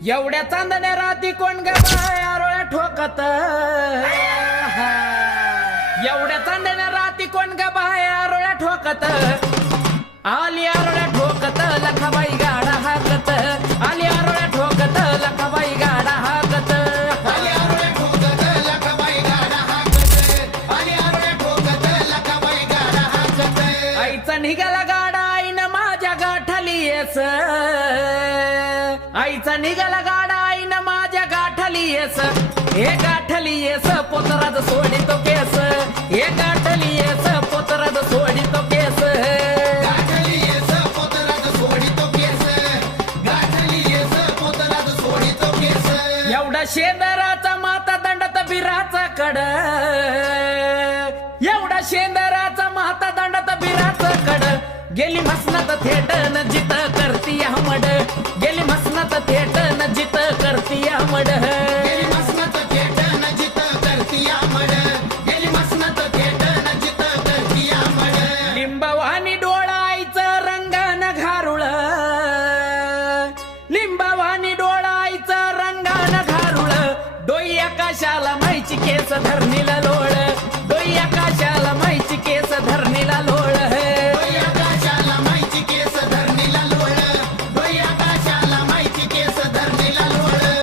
एवढ्या चांदण्या राती कोण ग बाय आरोळ्या ठोकत, एवढ्या चांदण्या राती कोण ग बाय आरोळ्या ठोकत, आली आरोळ्या ठोकत लखाबाई गाडा हाकत, आली आरोळ्या ठोकत लखाबाई गाडा हाकत, आली आरोळ्या ठोकत लखाबाई गाडा हाकत, आली आरोळ्या ठोकत लखाबाई गाडा हाकत. आईचा निघाला गाडा आईनं माझ्या गाठाली येस, आईचा निघाला गाडा आईनं माझ्या गाठाली येस, हे गाठली येस पोतराज सोडितो केस, हे गाठली येस पोतराज सोडितो केस, गाठली येस पोतराज सोडितो केस, गाठली येस पोतराज सोडितो केस. एवढा शेंदराचा माता दंडात बिराचा कड, एवढा शेंदराचा माता दंडात बिराचा कड, गेली मसनात थेट न जित करती मड, गेली मसनात थेट न जित करती मड, गेली मसनात थेट न जित करती मड, गेली मसनात थेट न जित करती मड. लिंबवानी डोळायचं रंगान घारुळ, लिंबवानी डोळायचं रंगान घारुळ, डोई आकाशाला मायची केस धरणीला लोळ.